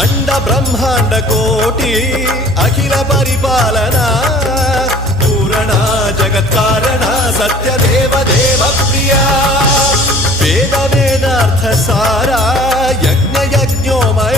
అండ బ్రహ్మాండ కోటి అఖిల పరిపాలన పూరణ జగత్కారణ సత్యదేవ దేవ ప్రియా వేద వేదార్థ సారా యజ్ఞ యజ్ఞోమయ